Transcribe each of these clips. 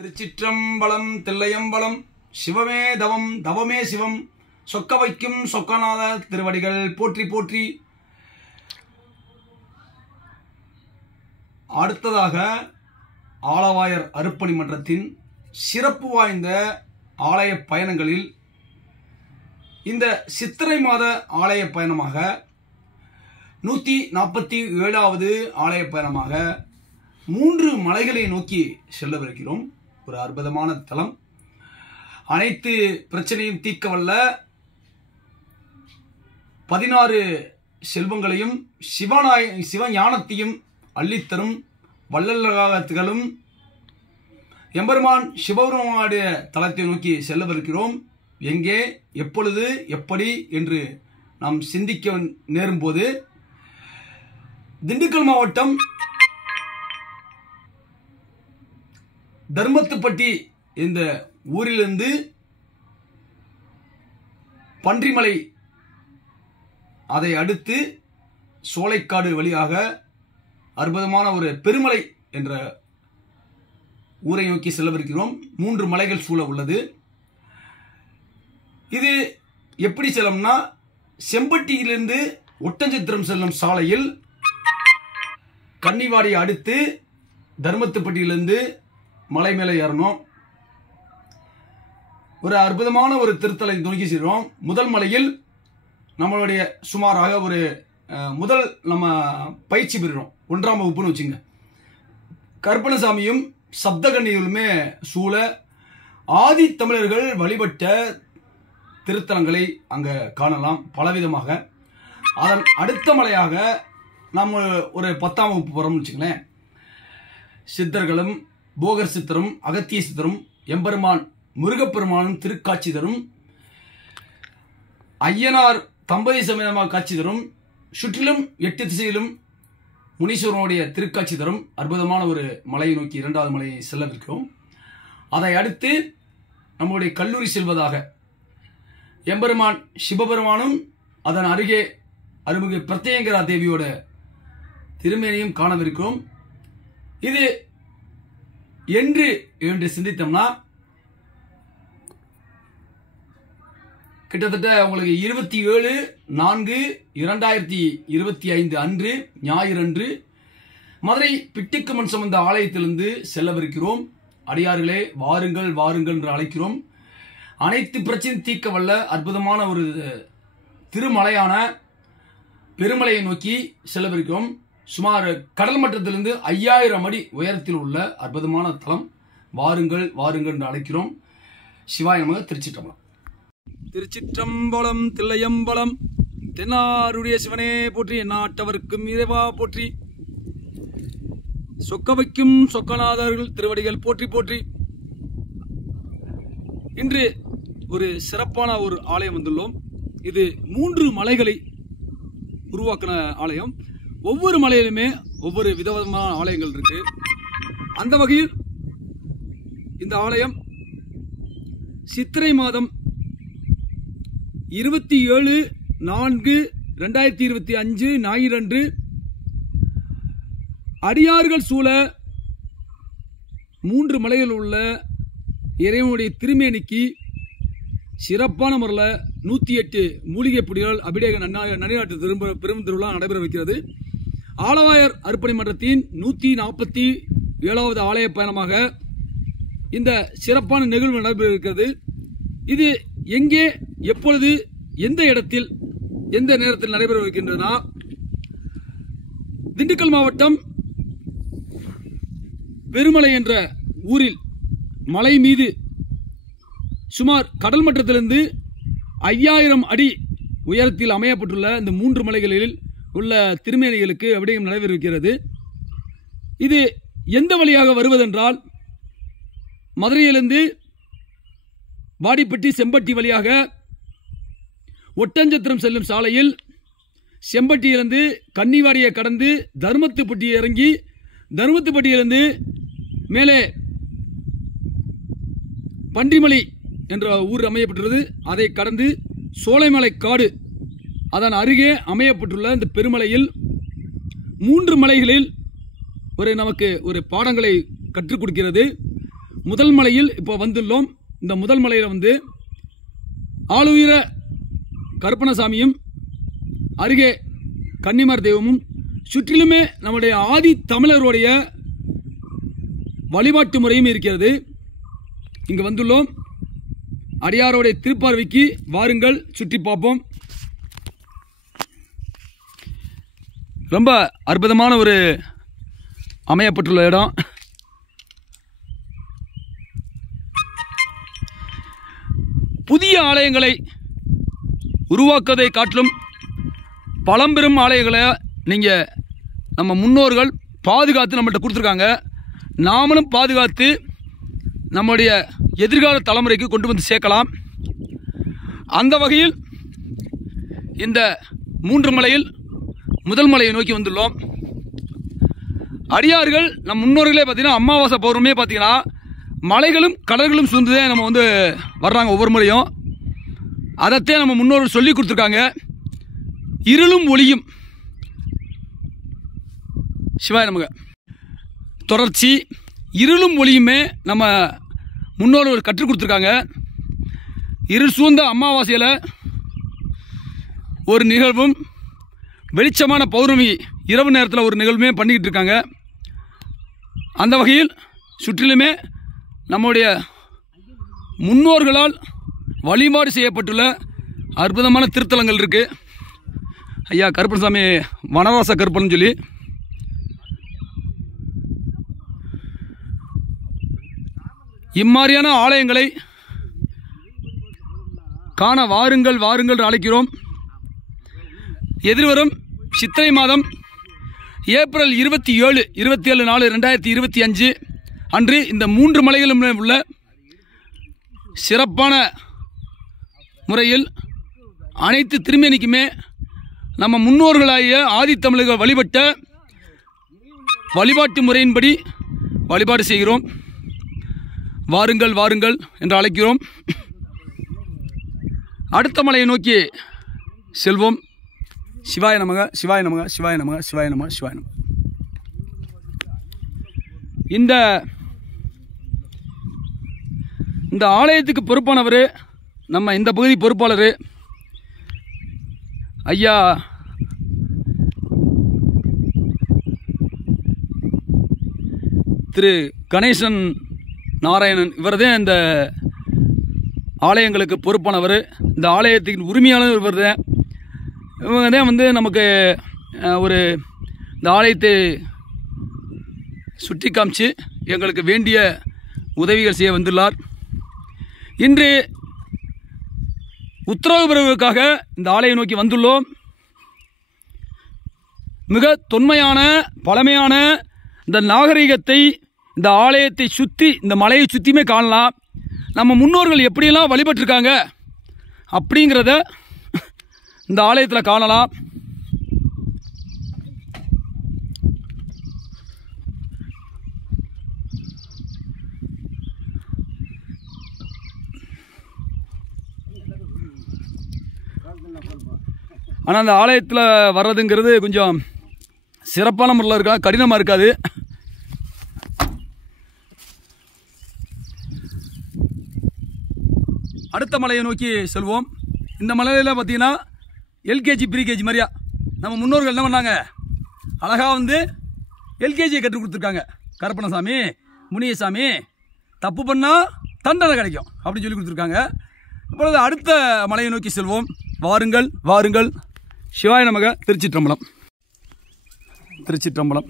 திருச்சிற்றம்பலம் தில்லையம்பலம் சிவமே தவம் தவமே சிவம் சொக்க வைக்கும் சொக்கநாத திருவடிகள் போற்றி போற்றி. அடுத்ததாக ஆலவாயர் அருப்பணி மன்றத்தின் சிறப்பு வாய்ந்த ஆலய பயணங்களில் இந்த சித்திரை மாத ஆலய பயணமாக 147வது ஆலய பயணமாக 3 மலைகளை நோக்கி செல்லவிருக்கிறோம். ஒரு அற்புதமான தலம். அனைத்து பிரச்சனையும் தீர்க்க வல்ல 16 செல்வங்களையும் சிவஞானத்தையும் அள்ளித்தரும் வள்ளல்களும் எம்பெருமான் சிவபெருமானுடைய தலத்தை நோக்கி செல்லவிருக்கிறோம். எங்கே, எப்பொழுது, எப்படி என்று நாம் சிந்திக்க நேரும்போது திண்டுக்கல் மாவட்டம் தர்மத்துப்பட்டி இந்த ஊரிலிருந்து பன்றிமலை, அதை அடுத்து சோலைக்காடு வழியாக அற்புதமான ஒரு பெருமலை என்ற ஊரை நோக்கி செல்லவிருக்கிறோம். 3 மலைகள் சூழ உள்ளது. இது எப்படி செல்லும்னா, செம்பட்டியிலிருந்து ஒட்டஞ்சத்திரம் செல்லும் சாலையில் கன்னிவாடி அடுத்து தர்மத்துப்பட்டியிலிருந்து மலை மேலே ஏறணும். ஒரு அற்புதமான ஒரு திருத்தலை நோக்கி செல்றோம். முதல் மலையில் நம்மளுடைய சுமாராக ஒரு முதல் நம்ம பயிற்சி பெறுறோம். 1ஆம் வகுப்புன்னு வச்சுங்க. கருப்பணசாமியும் சப்தகன்னிகளுமே சூழ ஆதி தமிழர்கள் வழிபட்ட திருத்தலங்களை அங்க காணலாம் பலவிதமாக. அதன் அடுத்த மலையாக நாம் ஒரு 10ஆம் வகுப்பு போறோம்னு வச்சுங்களேன். சித்தர்களும் போகர் சித்தரும் அகத்திய சித்தரும் எம்பெருமான் முருகப்பெருமானும் திருக்காட்சி தரும், ஐயனார் தம்பதி சமேதமாக காட்சி தரும், சுற்றிலும் 8 திசையிலும் முனீஸ்வரனுடைய திருக்காட்சி தரும் அற்புதமான ஒரு மலையை நோக்கி 2வது மலையை செல்லவிருக்கிறோம். அதை அடுத்து நம்முடைய கல்லூரி செல்வதாக எம்பெருமான் சிவபெருமானும் அதன் அருகே அருள்மிகு பிரத்யங்கரா தேவியோட திருமேனியும் காணவிருக்கிறோம். இது என்று சிந்தித்தோம்னா கிட்டத்தட்ட உங்களுக்கு 27/4/2025 அன்று ஞாயிறன்று மதுரை பிட்டுக்குமன் சம்பந்த ஆலயத்திலிருந்து செல்லவிருக்கிறோம். அடியார்களே, வாருங்கள் வாருங்கள் என்று அழைக்கிறோம். அனைத்து பிரச்சனையும் தீர்க்க வல்ல அற்புதமான ஒரு திருமலையான பெருமலையை நோக்கி செல்லவிருக்கிறோம். சுமார் கடல் மட்டத்திலிருந்து 5000 அடி உயரத்தில் உள்ள அற்புதமான தலம். வாருங்கள் வாருங்கள் என்று அழைக்கிறோம். சிவாய நமக. திருச்சிற்றம்பலம். திருச்சிற்றம்பலம் தில்லையம்பலம் தென்னாருடைய சிவனே போற்றி, எந்நாட்டவர்க்கும் இறைவா போற்றி, சொக்க வைக்கும் சொக்கநாதர்கள் திருவடிகள் போற்றி போற்றி. இன்று ஒரு சிறப்பான ஒரு ஆலயம் வந்துள்ளோம். இது 3 மலைகளை உருவாக்கின ஆலயம். ஒவ்வொரு மலையிலுமே ஒவ்வொரு விதவிதமான ஆலயங்கள் இருக்கு. அந்த வகையில் இந்த ஆலயம் சித்திரை மாதம் 27/4/2025 ஞாயிறன்று அடியார்கள் சூழ 3 மலைகள் உள்ள இறைவனுடைய திருமேனிக்கு சிறப்பான முறையில் 108 மூலிகை பொடிகள் அபிடேக நன்னிநாட்டு பெரும் திருவிழா நடைபெற வைக்கிறது. ஆலவாயர் அருப்பணி மன்றத்தின் 147வது ஆலய பயணமாக இந்த சிறப்பான நிகழ்வு நடைபெற இருக்கிறது. இது எங்கே, எப்பொழுது, எந்த இடத்தில், எந்த நேரத்தில் நடைபெற வைக்கின்றன? திண்டுக்கல் மாவட்டம் பெருமலை என்ற ஊரில் மலை மீது சுமார் கடல் மட்டத்திலிருந்து 5000 அடி உயரத்தில் அமையப்பட்டுள்ள இந்த 3 மலைகளில் உள்ள திருமேனிகளுக்கு அபிடேகம் நடைபெறுகிறது. இது எந்த வழியாக வருவதென்றால், மதுரையிலிருந்து வாடிப்பட்டி செம்பட்டி வழியாக ஒட்டஞ்சத்திரம் செல்லும் சாலையில் செம்பட்டியிலிருந்து கன்னிவாடியை கடந்து தர்மத்துப்பட்டியை இறங்கி தர்மத்துப்பட்டியிலிருந்து மேலே பன்றிமலை என்ற ஊர் அமையப்பட்டுள்ளது. அதை கடந்து சோலைமலை காடு, அதன் அருகே அமையப்பட்டுள்ள இந்த பெருமலையில் 3 மலைகளில் நமக்கு ஒரு பாடங்களை கற்றுக் கொடுக்கிறது. முதல் மலையில் இப்போ வந்துள்ளோம். இந்த முதல் மலையில் வந்து ஆளுயிர கருப்பணசாமியும் அருகே கன்னிமார் தெய்வமும் சுற்றிலுமே நம்முடைய ஆதி தமிழருடைய வழிபாட்டு முறையும் இருக்கிறது. இங்கு வந்துள்ளோம். அடியாரோடைய திருப்பார்வைக்கு வாருங்கள், சுற்றி பார்ப்போம். ரொம்ப அற்புதமான ஒரு அமையப்பட்டுள்ள இடம். புதிய ஆலயங்களை உருவாக்குவதை காட்டிலும் பழம்பெரும் ஆலயங்களை நீங்கள் நம்ம முன்னோர்கள் பாதுகாத்து நம்மள்கிட்ட கொடுத்துருக்காங்க. நாமளும் பாதுகாத்து நம்முடைய எதிர்கால தலைமுறைக்கு கொண்டு வந்து சேர்க்கலாம். அந்த வகையில் இந்த 3 மலையில் முதல் மலையை நோக்கி வந்துள்ளோம். அடியார்கள் நம் முன்னோர்களே பார்த்தீங்கன்னா அமாவாசை பௌர்ணமியே பார்த்தீங்கன்னா மலைகளும் கடல்களும் சூழ்ந்துதே நம்ம வந்து வர்றாங்க ஒவ்வொரு முறையும். அதைத்தே நம்ம முன்னோர்கள் சொல்லி கொடுத்துருக்காங்க. இருளும் ஒளியும் சிவாய நமக தொடர்ச்சி. இருளும் ஒளியுமே நம்ம முன்னோர்கள் கற்றுக் கொடுத்துருக்காங்க. இருள் சூழ்ந்த அமாவாசையில் ஒரு நிகழ்வும் வெளிச்சமான பௌர்ணமி இரவு நேரத்தில் ஒரு நிகழ்வுமே பண்ணிக்கிட்டு இருக்காங்க. அந்த வகையில் சுற்றிலுமே நம்முடைய முன்னோர்களால் வழிபாடு செய்யப்பட்டுள்ள அற்புதமான திருத்தலங்கள் இருக்குது. ஐயா கருப்பணசாமி வனவாச கருப்பன் சொல்லி இம்மாதிரியான ஆலயங்களை காண வாருங்கள் வாருங்கள் அழைக்கிறோம். எதிர்வரும் சித்திரை மாதம் ஏப்ரல் 27, 27/4/2025 அன்று இந்த 3 மலைகளும் உள்ள சிறப்பான முறையில் அனைத்து திருமேனிக்குமே நம்ம முன்னோர்களாகிய ஆதித்தமிழர்கள் வழிபட்ட வழிபாட்டு முறையின்படி வழிபாடு செய்கிறோம். வாருங்கள் வாருங்கள் என்று அழைக்கிறோம். அடுத்த மலையை நோக்கி செல்வோம். சிவாய நமக சிவாய நமக சிவாய நமக சிவாய நமக சிவாய நமக. இந்த ஆலயத்துக்கு பொறுப்பானவர் நம்ம இந்த பகுதி பொறுப்பாளர் ஐயா திரு கணேசன் நாராயணன். இவர்தான் இந்த ஆலயங்களுக்கு பொறுப்பானவர். இந்த ஆலயத்தின் உரிமையாளர் இவர் தான். இவங்க தான் வந்து நமக்கு ஒரு இந்த ஆலயத்தை சுட்டி காமிச்சு எங்களுக்கு வேண்டிய உதவிகள் செய்ய வந்துள்ளார். இன்று உத்தரவு பெறுவதற்காக இந்த ஆலயம் நோக்கி வந்துள்ளோம். மிக தொன்மையான பழமையான இந்த நாகரிகத்தை இந்த ஆலயத்தை சுற்றி இந்த மலையை சுற்றியுமே காணலாம். நம்ம முன்னோர்கள் எப்படியெல்லாம் வழிபட்டிருக்காங்க அப்படிங்கிறத இந்த ஆலயத்தில் காணலாம். ஆனால் அந்த ஆலயத்தில் வர்றதுங்கிறது கொஞ்சம் சிறப்பான முறையில் இருக்கா, கடினமாக இருக்காது. அடுத்த மலையை நோக்கி செல்வோம். இந்த மலையில் பார்த்தீங்கன்னா எல்கேஜி ப்ரீகேஜி மாதிரியா நம்ம முன்னோர்கள் என்ன பண்ணாங்க, அழகாக வந்து எல்கேஜியை கற்றுக் கொடுத்துருக்காங்க. கருப்பணசாமி முனியசாமி தப்பு பண்ணால் தண்டனை கிடைக்கும் அப்படின்னு சொல்லி கொடுத்துருக்காங்க. அப்பொழுது அடுத்த மலையை நோக்கி செல்வோம். வாருங்கள் வாருங்கள். சிவாய நமக. திருச்சிற்றம்பலம். திருச்சிற்றம்பலம்.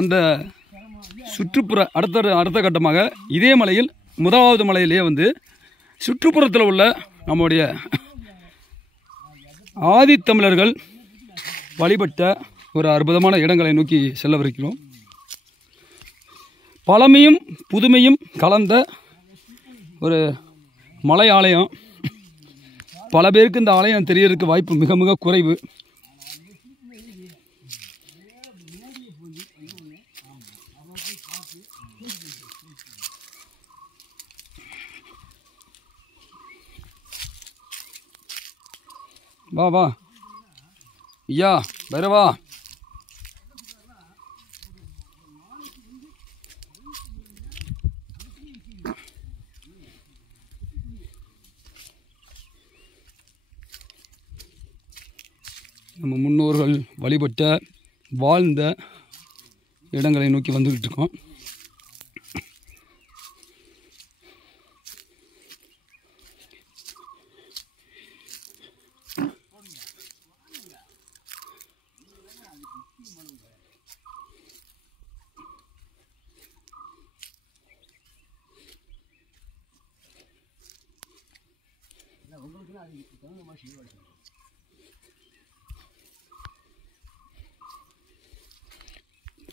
அந்த சுற்றுப்புற அடுத்த கட்டமாக இதே மலையில் முதலாவது மலையிலேயே வந்து சுற்றுப்புறத்தில் உள்ள நம்முடைய ஆதித்தமிழர்கள் வழிபட்ட ஒரு அற்புதமான இடங்களை நோக்கி செல்லவிருக்கிறோம். பழமையும் புதுமையும் கலந்த ஒரு மலை ஆலயம். பல பேருக்கு இந்த ஆலயம் தெரியறதுக்கு வாய்ப்பு மிக மிக குறைவு. வா வா ஐயா பைரவா. முன்னோர்கள் வழிபட்ட வாழ்ந்த இடங்களை நோக்கி வந்துக்கிட்டு இருக்கோம்.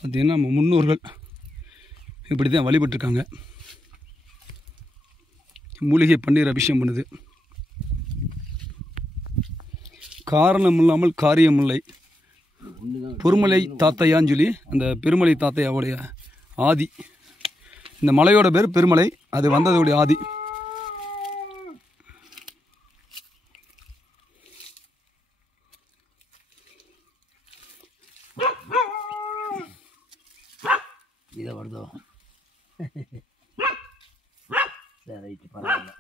பார்த்தீங்கன்னா நம்ம முன்னோர்கள் இப்படி தான் வழிபட்டுருக்காங்க. மூலிகை பன்னீர் அபிஷேகம் பண்ணுது. காரணம் இல்லாமல் காரியமில்லை. பொறுமலை தாத்தையான்னு சொல்லி அந்த பெருமலை தாத்தையாவுடைய ஆதி. இந்த மலையோட பேர் பெருமலை, அது வந்ததோடைய ஆதி. இதை வருதோ ரைட்டு பரவாயில்ல.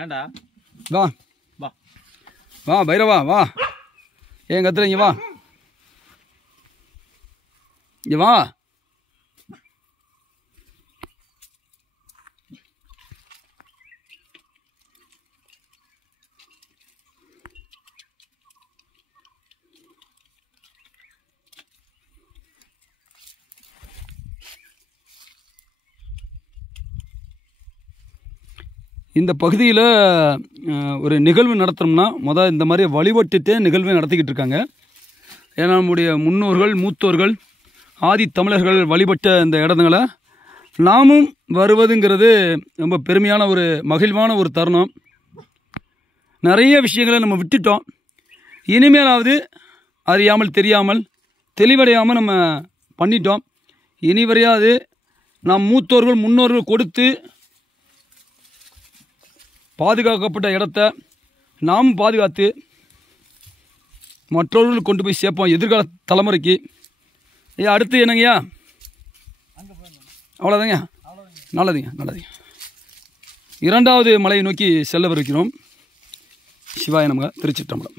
ஏன்டா வா வா வா பைரவா வா. ஏன் கத்துறீங்க? வா இங்கே வா. இந்த பகுதியில் ஒரு நிகழ்வு நடத்தணும்னா இந்த மாதிரி வழிபட்டுட்டே நிகழ்வு நடத்திக்கிட்டு இருக்காங்க. ஏன்னா நம்முடைய முன்னோர்கள் மூத்தோர்கள் ஆதி தமிழர்கள் வழிபட்ட இந்த இடங்களை நாமும் வருவதுங்கிறது ரொம்ப பெருமையான ஒரு மகிழ்வான ஒரு தருணம். நிறைய விஷயங்களை நம்ம விட்டுட்டோம். இனிமேலாவது அறியாமல் தெரியாமல் தெளிவடையாமல் நம்ம பண்ணிட்டோம். இனி வரையாது நாம் மூத்தோர்கள் முன்னோர்கள் கொடுத்து பாதுகாக்கப்பட்ட இடத்த நாமும் பாதுகாத்து மற்றவர்களுக்கு கொண்டு போய் சேர்ப்போம் எதிர்கால தலைமுறைக்கு. அடுத்து என்னங்கய்யா? அவ்வளோதாங்க. நல்லதுங்க நல்லதுங்க. இரண்டாவது மலையை நோக்கி செல்லவிருக்கிறோம். சிவாய நமக. திருச்சிற்றம்பலம்.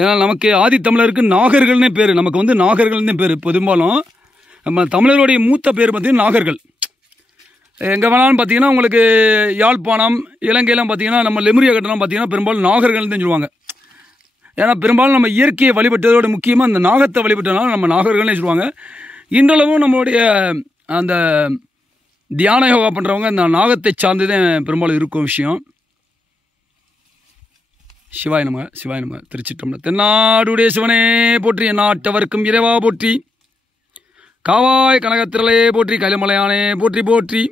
ஏன்னா நமக்கு ஆதி தமிழருக்கு நாகர்கள்னே பேர். நமக்கு நாகர்கள்னே பேர். பெரும்பாலும் நம்ம தமிழருடைய மூத்த பேர் பார்த்தீங்கன்னா நாகர்கள். எங்கே வேணாலும் பார்த்தீங்கன்னா உங்களுக்கு யாழ்ப்பாணம் இலங்கையெல்லாம் பார்த்தீங்கன்னா நம்ம லெமுரியா கட்டணம் பார்த்தீங்கன்னா பெரும்பாலும் நாகர்கள் தான் சொல்லுவாங்க. ஏன்னா பெரும்பாலும் நம்ம இயற்கையை வழிபட்டதோட முக்கியமாக அந்த நாகத்தை வழிபட்டதுனால நம்ம நாகர்கள்னே சொல்லுவாங்க. இன்றளவும் நம்மளுடைய அந்த தியான யோகா பண்ணுறவங்க அந்த நாகத்தை சார்ந்து தான் பெரும்பாலும் இருக்கும் விஷயம். சிவாய நமக சிவாய நமக. திருச்சிற்றம்பலம். தென்னாடுடைய சிவனே போற்றி, நாட்டவர்க்கும் இறைவா போற்றி, காவாய் கனகத்திரளையே போற்றி, கைலமலையானே போற்றி போற்றி.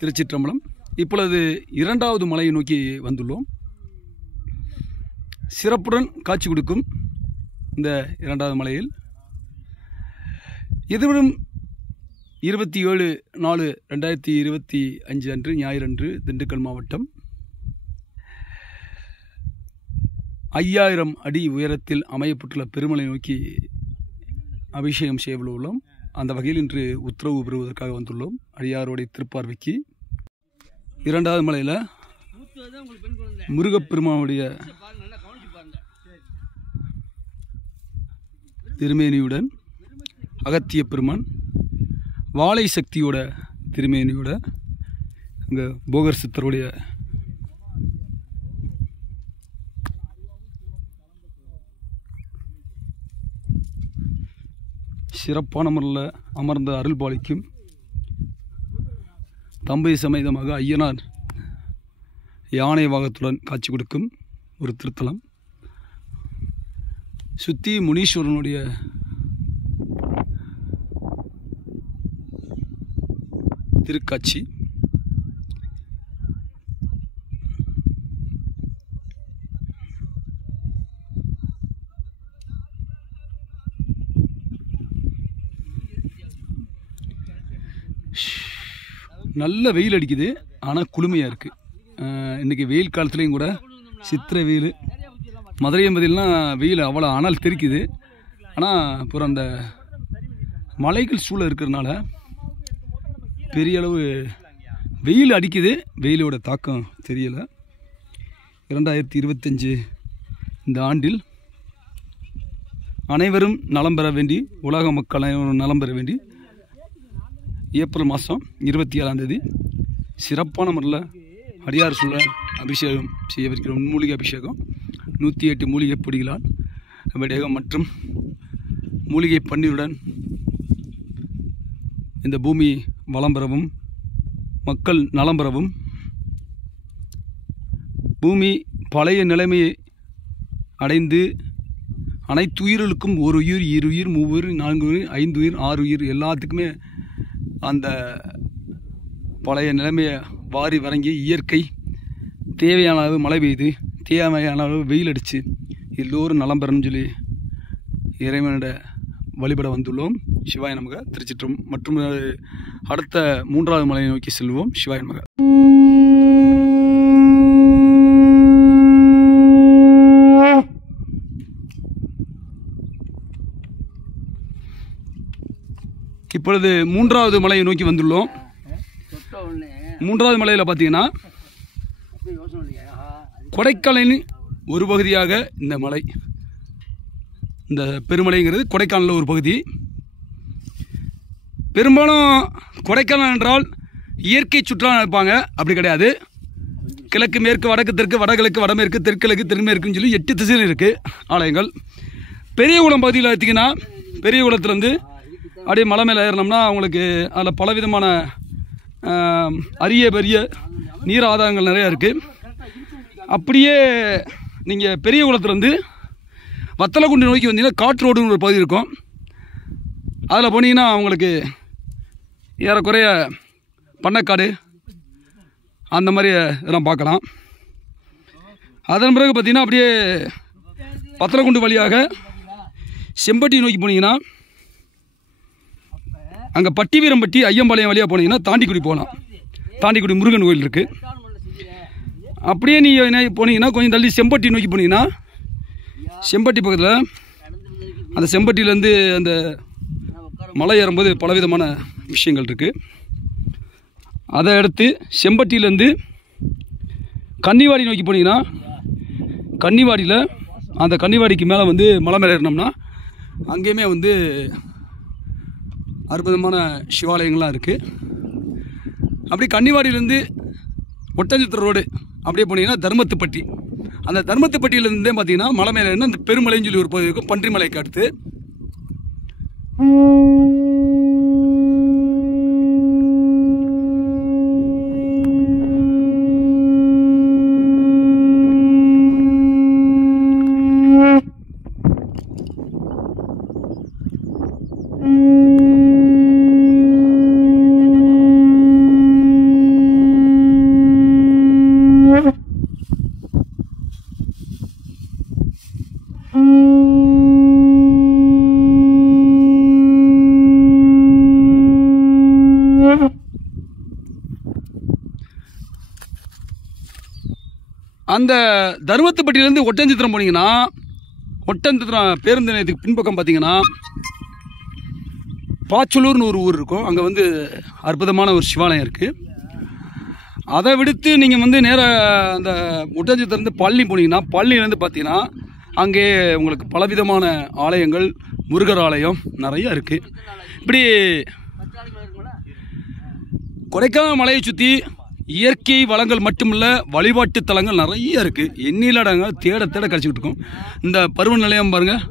திருச்சிற்றம்பலம். இப்பொழுது இரண்டாவது மலையை நோக்கி வந்துள்ளோம். சிறப்புடன் காட்சி கொடுக்கும் இந்த இரண்டாவது மலையில் எதிர்வரும் 27/4/2025 அன்று ஞாயிறன்று திண்டுக்கல் மாவட்டம் 5000 அடி உயரத்தில் அமையப்பட்டுள்ள பெருமலை நோக்கி அபிஷேகம் செய்ய உள்ளோம். அந்த வகையில் இன்று உத்தரவு பெறுவதற்காக வந்துள்ளோம். அடியாருடைய திருப்பார்வைக்கு இரண்டாவது மலையில் முருகப்பெருமானுடைய திருமேனியுடன் அகத்திய பெருமான் வாழை சக்தியோட திருமேனியோட அங்கே போகர் சித்தருடைய சிறப்பான முறையில் அமர்ந்த அருள் பாலிக்கும் தம்பை சமேதமாக ஐயனார் யானை வாகத்துடன் காட்சி கொடுக்கும் ஒரு திருத்தலம். சுத்தி முனீஸ்வரனுடைய திருக்காட்சி. நல்ல வெயில் அடிக்குது, ஆனால் குளுமையாக இருக்குது. இன்றைக்கி வெயில் காலத்துலேயும் கூட சித்திரை வெயில், மதுரை பதிலாம் வெயில் அவ்வளோ ஆனால் தெரிக்குது. ஆனால் அப்புறம் அந்த மலைகள் சூழ இருக்கிறதுனால பெரிய அளவு வெயில் அடிக்குது. வெயிலோட தாக்கம் தெரியலை. 2025 இந்த ஆண்டில் அனைவரும் நலம் பெற வேண்டி, உலக மக்கள் அனைவரும் நலம் பெற வேண்டி ஏப்ரல் மாதம் 27ஆம் தேதி சிறப்பான முறையில் அடியார் சூழ அபிஷேகம் செய்யவிருக்கிறோம். மூலிகை அபிஷேகம் 108 மூலிகை பொடிகளால் அபிஷேகம் மற்றும் மூலிகை பன்னீருடன் இந்த பூமி வளம் பெறவும், மக்கள் நலம் பெறவும், பூமி பழைய நிலைமையை அடைந்து அனைத்து உயிர்களுக்கும் 1 உயிர், 2 உயிர், 3 உயிர், 4 உயிர், 5 உயிர், 6 உயிர் எல்லாத்துக்குமே அந்த பழைய நிலைமையை வாரி வழங்கி இயற்கை தேவையான அளவு மழை பெய்து, தேவையான அளவு வெயில் அடித்து எல்லோரும் நலம் பெறணும்னு சொல்லி இறைவனிட வழிபட வந்துள்ளோம். சிவாய நமக. திருச்சிற்றம். மற்றும் அடுத்த 3வது மலையை நோக்கி செல்வோம். சிவாய நமக. இப்பொழுது 3வது மலையை நோக்கி வந்துள்ளோம். 3வது மலையில் பார்த்தீங்கன்னா கொடைக்கானலின் ஒரு பகுதியாக இந்த மலை, இந்த பெருமலைங்கிறது கொடைக்கானலில் ஒரு பகுதி. பெரும்பாலும் கொடைக்கானல் என்றால் இயற்கை சுற்றுலா நினைப்பாங்க. அப்படி கிடையாது. கிழக்கு, மேற்கு, வடக்கு, தெற்கு, வடகிழக்கு, வடமேற்கு, தெற்கிழக்கு, தென்மேற்குன்னு சொல்லி 8 திசையில் இருக்குது ஆலயங்கள். பெரியகுளம் பகுதியில் எடுத்திங்கன்னா, பெரியகுளத்துலேருந்து அப்படியே மலை மேலே ஏறினோம்னா அவங்களுக்கு அதில் பலவிதமான அரிய பெரிய நீர் ஆதாரங்கள் நிறையா இருக்குது. அப்படியே நீங்கள் பெரியகுளத்துலேருந்து வத்தலக்குண்டு நோக்கி வந்தீங்கன்னா காட்டு ரோடுன்னு ஒரு பகுதி இருக்கும். அதில் போனீங்கன்னா அவங்களுக்கு ஏறக்குறைய பண்ணைக்காடு அந்த மாதிரி இதெல்லாம் பார்க்கலாம். அதன் பிறகு பார்த்திங்கன்னா அப்படியே வத்தலக்குண்டு வழியாக செம்பட்டி நோக்கி போனீங்கன்னா அங்கே பட்டிவீரம்பட்டி ஐயம்பாளையம் வழியாக போனீங்கன்னா தாண்டிக்குடி போகலாம். தாண்டிக்குடி முருகன் கோயில் இருக்குது. அப்படியே நீங்கள் போனீங்கன்னா கொஞ்சம் தள்ளி செம்பட்டி நோக்கி போனீங்கன்னா செம்பட்டி பக்கத்தில் அந்த செம்பட்டியிலேருந்து அந்த மலை ஏறும்போது பலவிதமான விஷயங்கள் இருக்குது. அதை அடுத்து செம்பட்டியிலேருந்து கன்னிவாடி நோக்கி போனீங்கன்னா கன்னிவாடியில் அந்த கன்னிவாடிக்கு மேலே வந்து மலை மேலே ஏறினோம்னா அங்கேயுமே வந்து அற்புதமான சிவாலயங்கள்லாம் இருக்குது. அப்படி கன்னிவாடியிலேருந்து ஒட்டஞ்சத்திர ரோடு அப்படியே போனீங்கன்னா தர்மத்துப்பட்டி. அந்த தர்மத்துப்பட்டியிலேருந்தே பார்த்தீங்கன்னா மலை மேலே என்ன அந்த பெருமலைன்னு சொல்லி ஒரு பகுதி இருக்கும். பன்றிமலைக்கு அடுத்து அந்த தர்மத்துப்பட்டியிலேருந்து ஒட்டஞ்சத்திரம் போனீங்கன்னா ஒட்டஞ்சத்திரம் பேருந்து நிலையத்துக்கு பின்பக்கம் பார்த்தீங்கன்னா பாச்சலூர்னு ஒரு ஊர் இருக்கும். அங்கே வந்து அற்புதமான ஒரு சிவாலயம் இருக்குது. அதை விடுத்து நீங்கள் வந்து நேராக அந்த ஒட்டஞ்சத்திரந்து பழனி போனீங்கன்னா பழனிலேருந்து பார்த்தீங்கன்னா அங்கே உங்களுக்கு பலவிதமான ஆலயங்கள், முருகர் ஆலயம் நிறையா இருக்குது. இப்படி கொடைக்கானல் மலையை சுற்றி இயற்கை வளங்கள் மட்டுமில்ல வழிபாட்டு தலங்கள் நிறைய இருக்குது. எண்ணிலடங்கள் தேட கிடச்சிக்கிட்டு இருக்கும். இந்த பருவநிலையம் பாருங்கள்,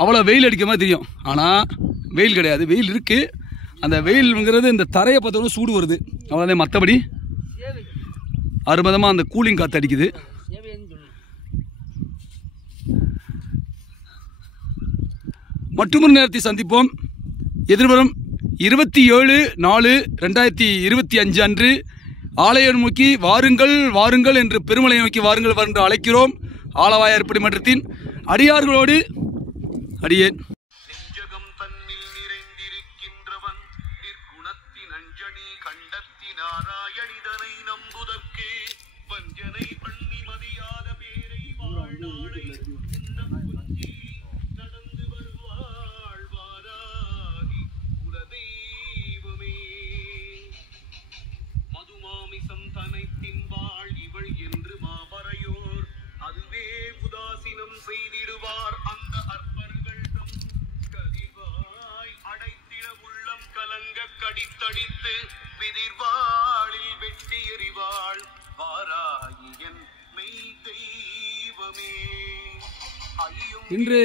அவ்வளோ வெயில் அடிக்க மாதிரி தெரியும். ஆனால் வெயில் கிடையாது. வெயில் இருக்குது. அந்த வெயில்ங்கிறது இந்த தரையை பார்த்தோன்னா சூடு வருது, அவ்வளோதான். மற்றபடி அற்புதமாக அந்த கூலிங் காற்று அடிக்குது. மற்றொரு நேரத்தை சந்திப்போம். எதிர்வரும் 27/4/2025 அன்று ஆலயம் நோக்கி வாருங்கள் வாருங்கள் என்று பெருமலை நோக்கி வாருங்கள் என்று அழைக்கிறோம். ஆலவாய் அர்ப்பணி மன்றத்தின் அடியார்களோடு அடியேன். இன்று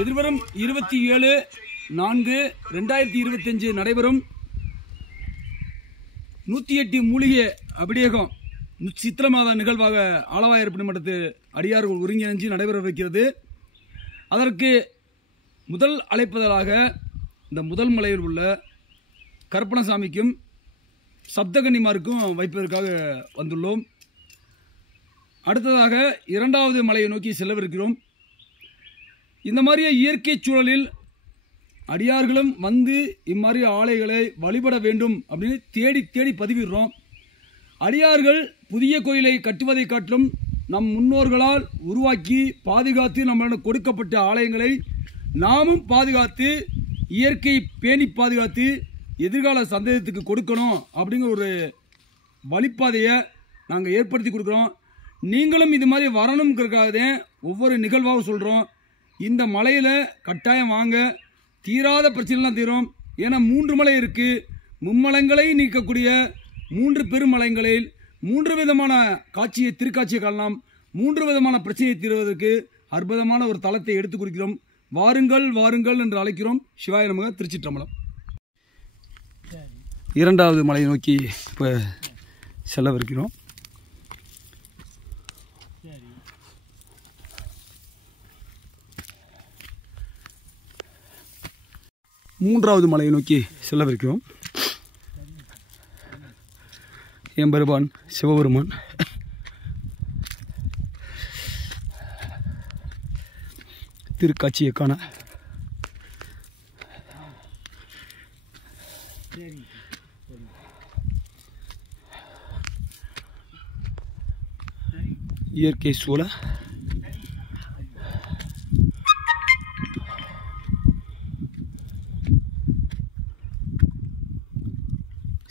எதிர்வரும் 27/4/2025 நடைபெறும் 108 மூலிகை அபிஷேகம் சித்திர மாத நிகழ்வாக ஆலவாயர்பட்டி மட்டத்து அடியார்கள் ஒருங்கிணைஞ்சு நடைபெறவிருக்கிறது. அதற்கு முதல் அழைப்பதலாக இந்த முதல் மலையில் உள்ள கருப்பணசாமிக்கும் சப்தகன்னிமாருக்கும் வைப்பதற்காக வந்துள்ளோம். அடுத்ததாக இரண்டாவது மலையை நோக்கி செல்லவிருக்கிறோம். இந்த மாதிரியே இயற்கை சூழலில் அடியார்களும் வந்து இம்மாதிரி ஆலைகளை வழிபட வேண்டும் அப்படின்னு தேடி தேடி பதிவிடுறோம். அடியார்கள் புதிய கோயிலை கட்டுவதை காட்டிலும் நம் முன்னோர்களால் உருவாக்கி பாதுகாத்து நம்மளிடம் கொடுக்கப்பட்ட ஆலயங்களை நாமும் பாதுகாத்து இயற்கை பேணி பாதுகாத்து எதிர்கால சந்தேகத்துக்கு கொடுக்கணும் அப்படிங்கிற ஒரு வழிப்பாதையை நாங்கள் ஏற்படுத்தி கொடுக்குறோம். நீங்களும் இது மாதிரி வரணுங்கிறதுக்காக ஒவ்வொரு நிகழ்வாகவும் சொல்கிறோம். இந்த மலையில் கட்டாயம் வாங்க, தீராத பிரச்சனைலாம் தீரும். ஏன்னா 3 மலை இருக்குது. மும்மலங்களை நீக்கக்கூடிய 3 பெருமலைகளில் 3 விதமான காட்சியை திருக்காட்சியை காணலாம். 3 விதமான பிரச்சனையை தீர்வதற்கு அற்புதமான ஒரு தளத்தை எடுத்து கொடுக்கிறோம். வாருங்கள் வாருங்கள் என்று அழைக்கிறோம். சிவாய நமக. திருச்சிற்றம்பலம். இரண்டாவது மலையை நோக்கி இப்போ செல்லவிருக்கிறோம். மூன்றாவது மலையை நோக்கி செல்லவிருக்கிறோம். எம்பெருமான் சிவபெருமான் திருக்காட்சியை காண இயற்கை சூழ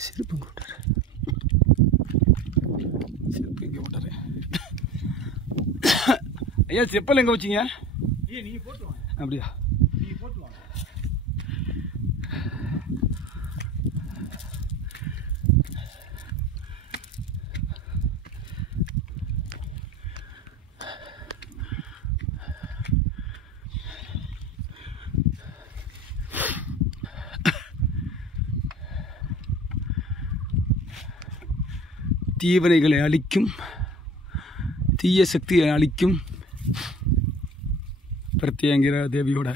செருப்பு இங்கே விட்டாரு. ஐயா செப்பல் எங்கே வச்சிங்க? அப்படியா? தீவினைகளை அழிக்கும், தீய சக்தியை அழிக்கும் பிரத்யங்கிற தேவியோட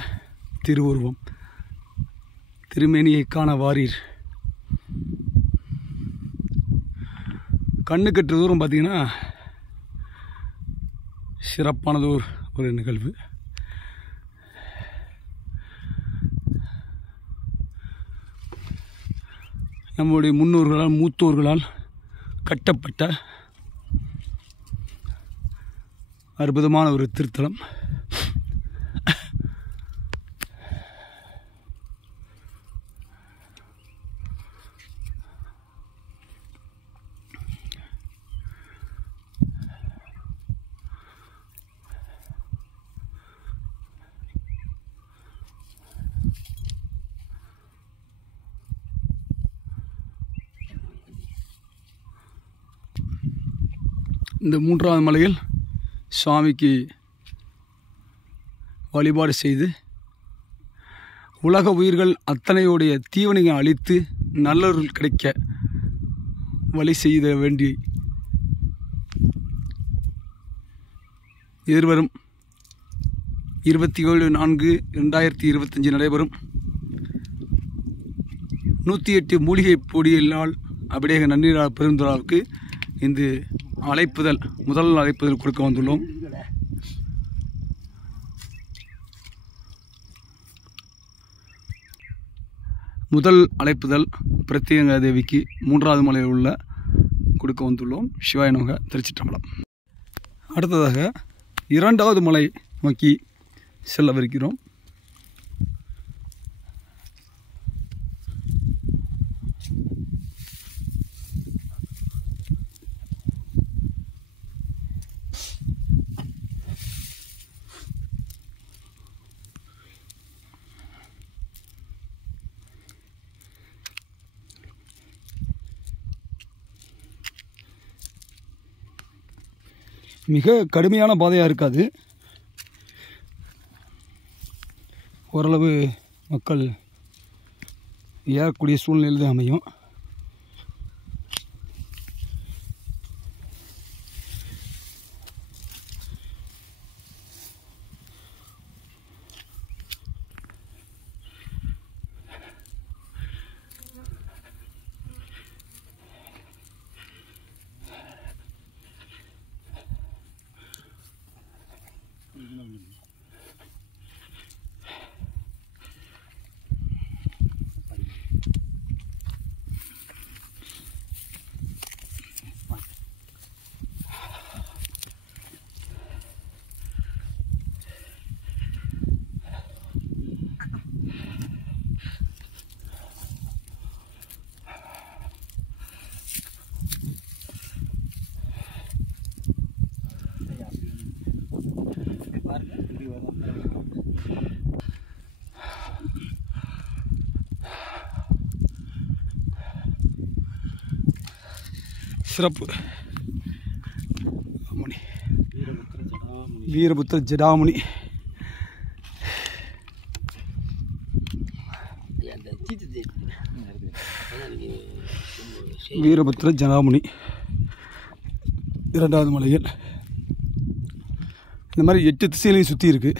திருவுருவம். திருமேனியை காண வாரீர். கண்ணு கட்டு தூரம் பார்த்தீங்கன்னா சிறப்பானது ஒரு நிகழ்வு. நம்முடைய முன்னோர்களால் மூத்தோர்களால் கட்டப்பட்ட அற்புதமான ஒரு திருத்தலம். இந்த மூன்றாவது மலையில் சுவாமிக்கு வழிபாடு செய்து உலக உயிர்கள் அத்தனையுடைய தீவனையை அழித்து நல்லொருள் கிடைக்க வழி செய்த வேண்டி எதிர்வரும் 27/4/2025 நடைபெறும் 108 மூலிகை பொடியினால் அபிடேக நன்னீரால் பெருந்தொழாவுக்கு இந்த அழைப்புதல் முதல் அழைப்புதல் கொடுக்க வந்துள்ளோம். முதல் அழைப்புதல் பிரத்யேக தேவிக்கு 3வது மலையில் உள்ள கொடுக்க வந்துள்ளோம். சிவாய நமக. திருச்சிற்றம்பலம். அடுத்ததாக 2வது மலை நோக்கி செல்லவிருக்கிறோம். மிக கடுமையான பாதையாக இருக்காது. ஓரளவு மக்கள் ஏறக்கூடிய சூழ்நிலையில் தான் அமையும். சிறப்பு. முனி வீரபுத்திர ஜடாமுனி. வீரபுத்திர ஜடாமுனி 2வது மலையில். இந்த மாதிரி 8 திசையிலையும் சுற்றி இருக்கு.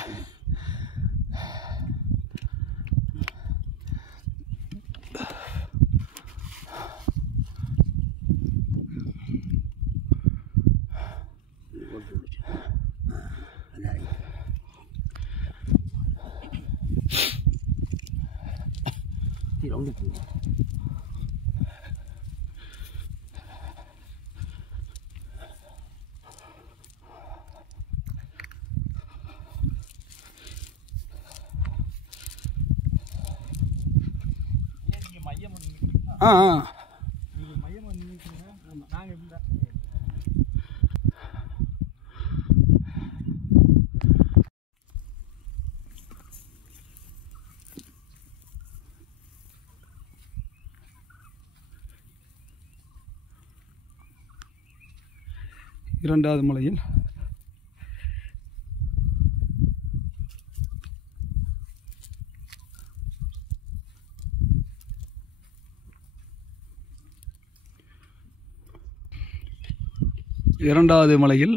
இரண்டாவது மலையில்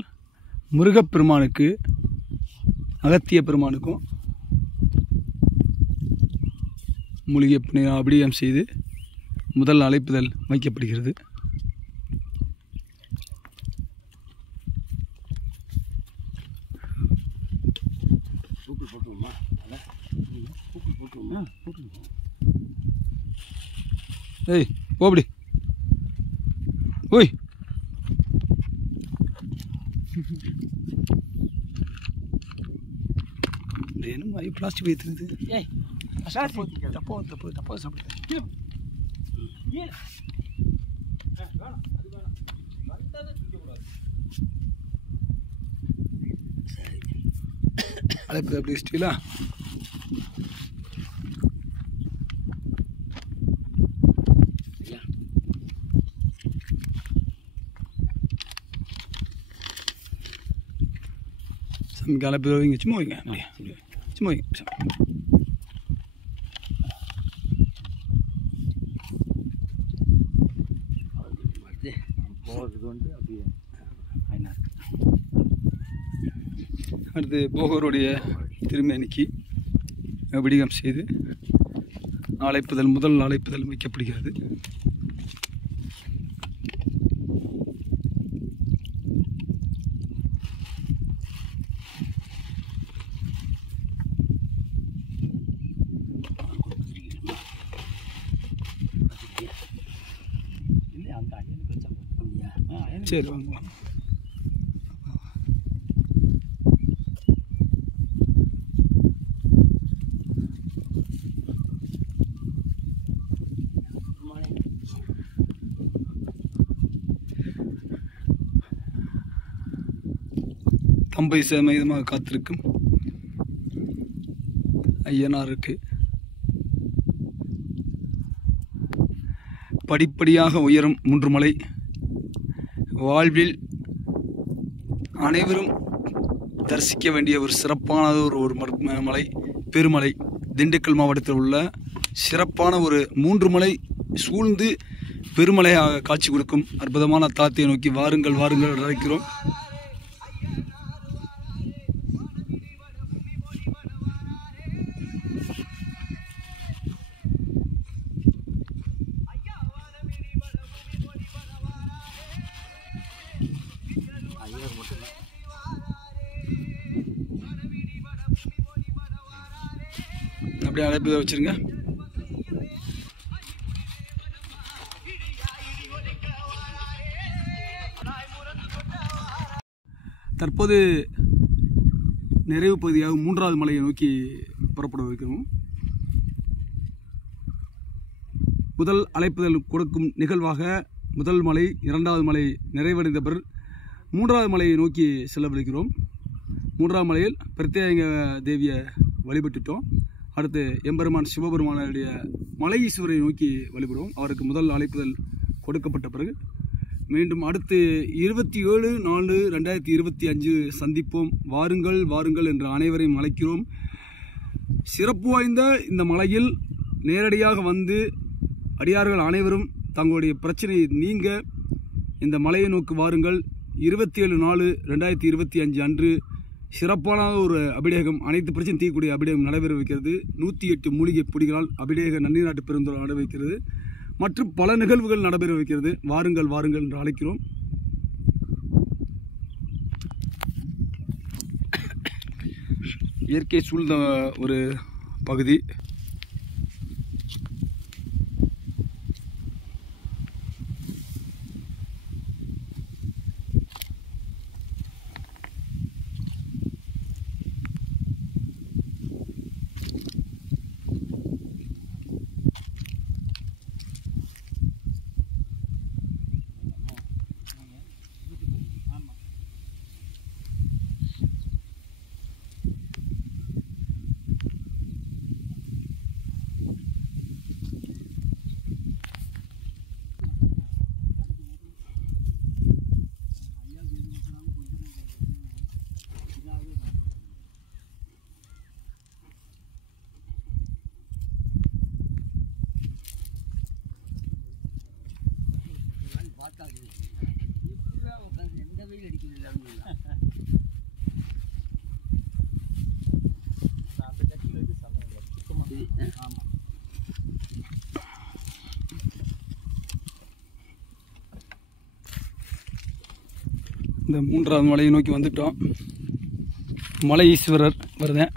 முருகப்பெருமானுக்கு அகத்திய பெருமானுக்கும் மூலிகை அபிஷேகம் செய்து முதல் அழைப்புதல் வைக்கப்படுகிறது. ஏய் போபடி ஓய் என்னமா பிளாஸ்டிக் வைத்திருது. ஏய் தப்போ தப்போ தப்போ சாப்பிடுது. அழைப்பு அப்படி வச்சிட்டீங்களா? அழைப்பு வைங்க, சும்மா வைங்க, சும்மா வைங்க. அடுத்து போகருடைய திருமேனிக்கு அபிஷேகம் செய்து முதல் அழைப்புதல் வைக்கப்படுகிறது. சரி வாங்க. தம்பை சமேதமாக காத்திருக்கும் ஐயனாருக்கு படிப்படியாக உயரும் 3 மலை வாழ்வில் அனைவரும் தரிசிக்க வேண்டிய ஒரு சிறப்பான ஒரு மலை, பெருமலை. திண்டுக்கல் மாவட்டத்தில் உள்ள சிறப்பான ஒரு 3 மலை சூழ்ந்து பெருமலையாக காட்சி கொடுக்கும் அற்புதமான தலத்தை நோக்கி வாருங்கள் வாருங்கள் அழைக்கிறோம். அப்படியே அழைப்பு வச்சிருங்க. தற்போது நிறைவு பகுதியாக 3வது மலையை நோக்கி புறப்பட வைக்கிறோம். முதல் அழைப்புதல் கொடுக்கும் நிகழ்வாக முதல் மலை, 2வது மலை நிறைவடைந்த பிறகு 3வது மலையை நோக்கி செல்லவிருக்கிறோம். 3வது மலையில் பிரத்யேக தேவியை வழிபட்டுட்டோம். அடுத்து எம்பெருமான் சிவபெருமானுடைய மலை ஈஸ்வரை நோக்கி வழிபடுவோம். அவருக்கு முதல் அழைப்புதல் கொடுக்கப்பட்ட பிறகு மீண்டும் அடுத்து 27/4/2025 சந்திப்போம். வாருங்கள் வாருங்கள் என்று அனைவரையும் அழைக்கிறோம். சிறப்பு வாய்ந்த இந்த மலையில் நேரடியாக வந்து அடியார்கள் அனைவரும் தங்களுடைய பிரச்சனையை நீங்க இந்த மலையை நோக்கி வாருங்கள். 27/4/2025 அன்று சிறப்பான ஒரு அபிடேகம், அனைத்து பிரச்சனை தீர்க்கக்கூடிய அபிடேகம் நடைபெற வைக்கிறது. 108 மூலிகை பொடிகளால் அபிடேக நன்னீராட்டு பெருந்தோர் நடைபெற வைக்கிறது மற்றும் பல நிகழ்வுகள் நடைபெற வைக்கிறது. வாருங்கள் வாருங்கள் என்று அழைக்கிறோம். இயற்கை சூழ்ந்த ஒரு பகுதி. இந்த 3வது மலையை நோக்கி வந்துட்டோம். மலை ஈஸ்வரர் வருதேன்.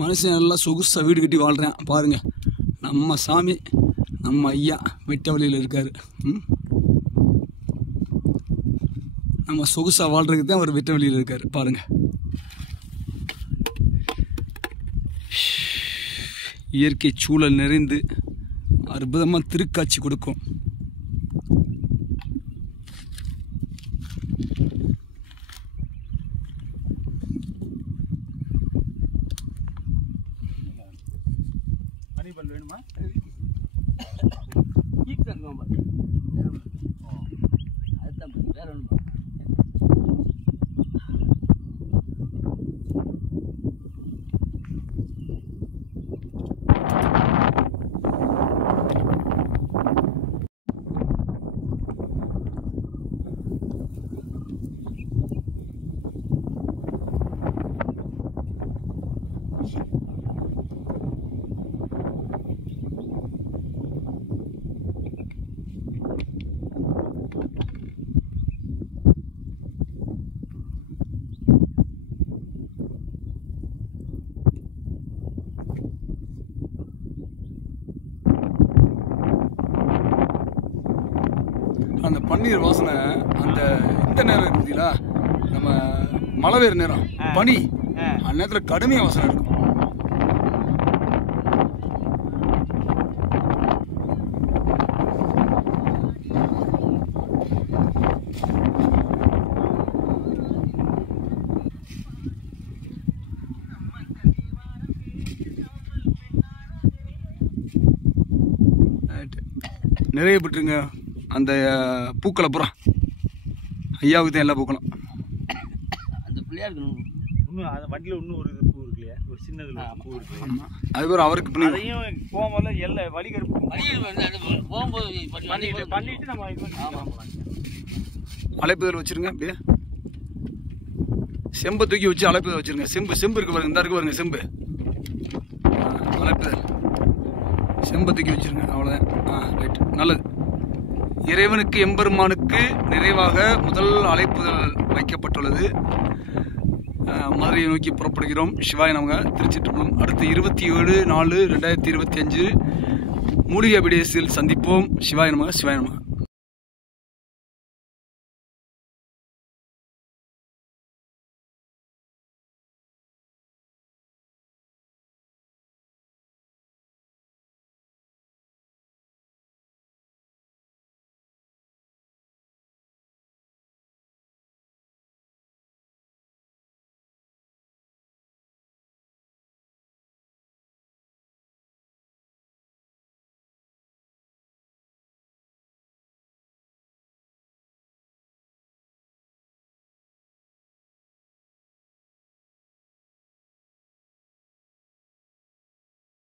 மனுஷன் எல்லாம் சொகுசாக வீடு கட்டி வாழ்கிறேன் பாருங்க. நம்ம சாமி, நம்ம ஐயா வெட்ட வழியில் இருக்காரு. நம்ம சொகுசாக வாழ்றதுக்கு தான் அவர் வெட்ட வழியில் இருக்காரு பாருங்க. இயற்கை சூழல் நிறைந்து அற்புதமாக திருக்காட்சி கொடுக்கும். வேணுமா? வேற வேணுமா? அந்த பன்னீர் வாசனை அந்த இந்த நேரம் இருக்குதுங்களா, நம்ம மழை பெய்யுற நேரம், பனி, அந்த நேரத்தில் கடுமையாக வாசனை இருக்கும். நிறைய பெற்றுங்க அந்த பூக்களை பூரா ஐயாவுக்கு தான் எல்லா பூக்களும். அந்த பிள்ளையாருக்கு இன்னும் அந்த வண்டியில் இன்னும் ஒரு பூ இருக்கு இல்லையா, ஒரு சின்னது பூ இருக்கு. ஆமாம், அதுக்கப்புறம் அவருக்கு பின்னாடி அதையும் போகும்போது எல்லா வடிகருப்பு போகும்போது பண்ணிட்டு நம்ம இது அழைப்புதல் வச்சிருங்க. அப்படியே செம்பை தூக்கி வச்சு அழைப்புதல் வச்சிருங்க. செம்பு இருக்கு பாருங்க, இந்த இருக்கு பாருங்க செம்பு. அழைப்புதல் செம்பை தூக்கி வச்சிருங்க, அவ்வளோதான். ரைட், நல்லது. இறைவனுக்கு எம்பெருமானுக்கு நிறைவாக முதல் அழைப்புதல் வைக்கப்பட்டுள்ளது. மதுரையை நோக்கி புறப்படுகிறோம். சிவாய நமக. திருச்சிற்றம்பலம். அடுத்து 27/4/2025 மூலிகை விடயத்தில் சந்திப்போம். சிவாய நமக. சிவாய நமக.